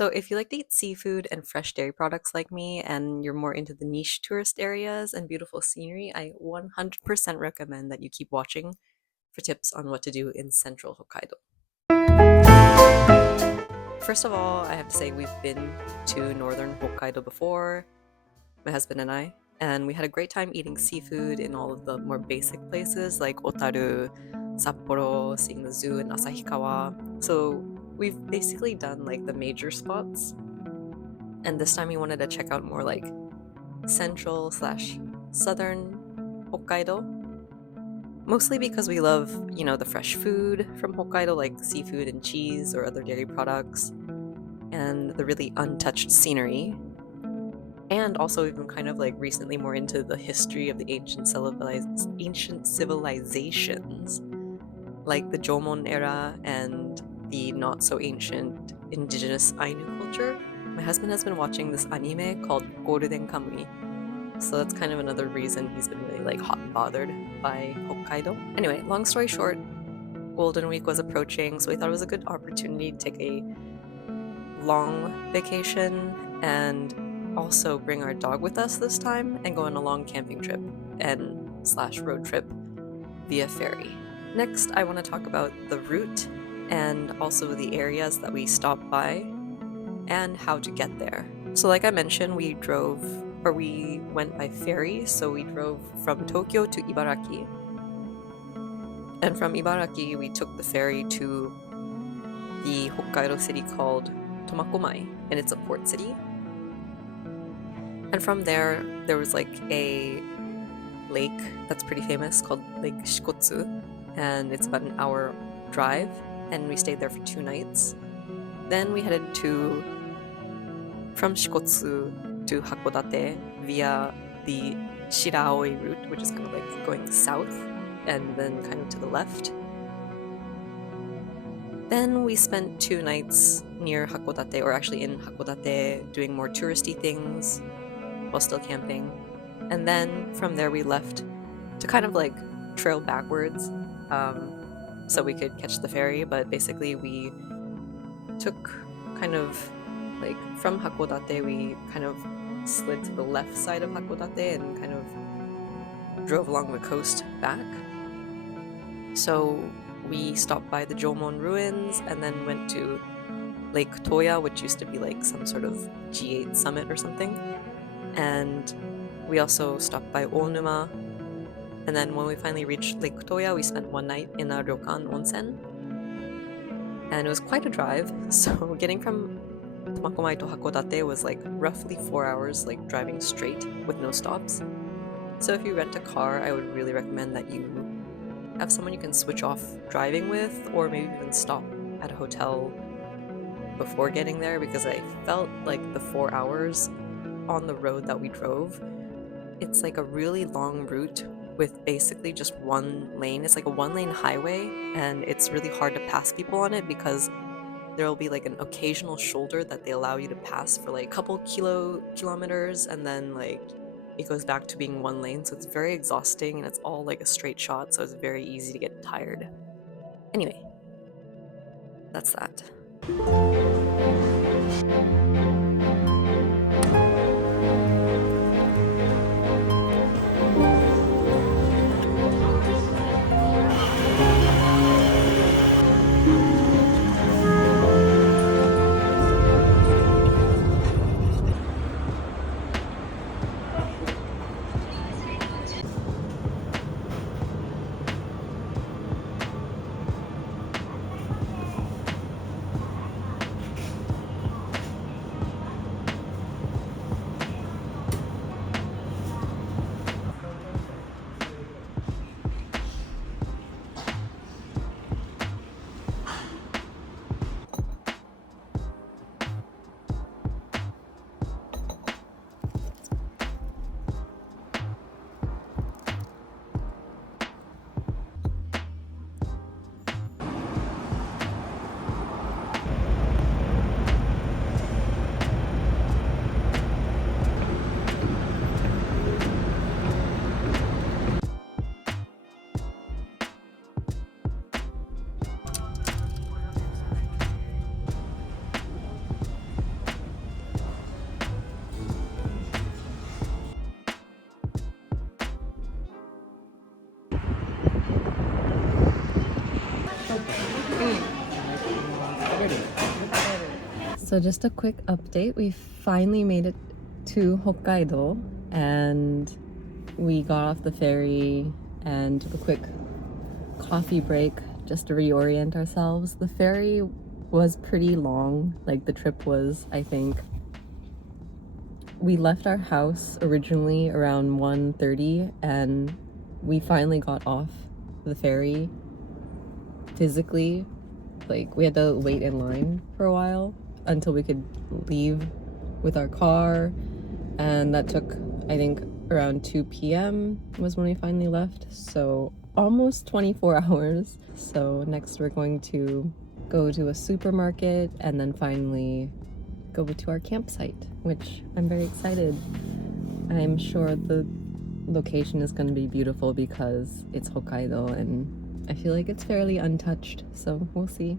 So, if you like to eat seafood and fresh dairy products like me, and you're more into the niche tourist areas and beautiful scenery, I 100% recommend that you keep watching for tips on what to do in Central Hokkaido. First of all, I have to say we've been to northern Hokkaido before, my husband and I, and we had a great time eating seafood in all of the more basic places like Otaru, Sapporo, seeing the zoo in Asahikawa. So we've basically done like the major spots, and this time we wanted to check out more like central slash southern Hokkaido. Mostly because we love, the fresh food from Hokkaido, like seafood and cheese or other dairy products, and the really untouched scenery. And also, we've been kind of like recently more into the history of the ancient civilizations, like the Jomon era and the not so ancient indigenous Ainu culture. My husband has been watching this anime called Golden Kamuy, so that's kind of another reason he's been really like hot and bothered by Hokkaido. Anyway, long story short, Golden Week was approaching, so we thought it was a good opportunity to take a long vacation and also bring our dog with us this time and go on a long camping trip and slash road trip via ferry. Next, I want to talk about the route and also the areas that we stopped by and how to get there. So like I mentioned, we went by ferry, so we drove from Tokyo to Ibaraki. And from Ibaraki, we took the ferry to the Hokkaido city called Tomakomai, and it's a port city. And from there was like a lake that's pretty famous called Lake Shikotsu, and it's about an hour drive, and we stayed there for 2 nights. Then we headed from Shikotsu to Hakodate via the Shiraoi route, which is kind of like going south and then kind of to the left. Then we spent 2 nights near Hakodate, or actually in Hakodate, doing more touristy things while still camping. And then from there we left to kind of like trail backwards so we could catch the ferry. But basically we took kind of like from Hakodate, we kind of slid to the left side of Hakodate and kind of drove along the coast back. So we stopped by the Jomon ruins and then went to Lake Toya, which used to be like some sort of G8 summit or something. And we also stopped by Onuma. And then when we finally reached Lake Toya, we spent 1 night in a ryokan onsen. And it was quite a drive. So getting from Tomakomai to Hakodate was like roughly 4 hours, like driving straight with no stops. So if you rent a car, I would really recommend that you have someone you can switch off driving with, or maybe even stop at a hotel before getting there, because I felt like the 4 hours on the road that we drove, it's like a really long route with basically just one lane. It's like a 1-lane highway, and it's really hard to pass people on it because there will be like an occasional shoulder that they allow you to pass for like a couple kilometers, and then like it goes back to being 1 lane. So it's very exhausting, and it's all like a straight shot, so it's very easy to get tired. Anyway, that's that. So just a quick update. We finally made it to Hokkaido and we got off the ferry and took a quick coffee break just to reorient ourselves. The ferry was pretty long. Like the trip was, I think, we left our house originally around 1:30 and we finally got off the ferry physically. Like we had to wait in line for a while until we could leave with our car, and that took, I think, around 2 p.m. was when we finally left, so almost 24 hours. So next we're going to go to a supermarket and then finally go to our campsite, which I'm very excited. I'm sure the location is going to be beautiful because it's Hokkaido and I feel like it's fairly untouched, so we'll see.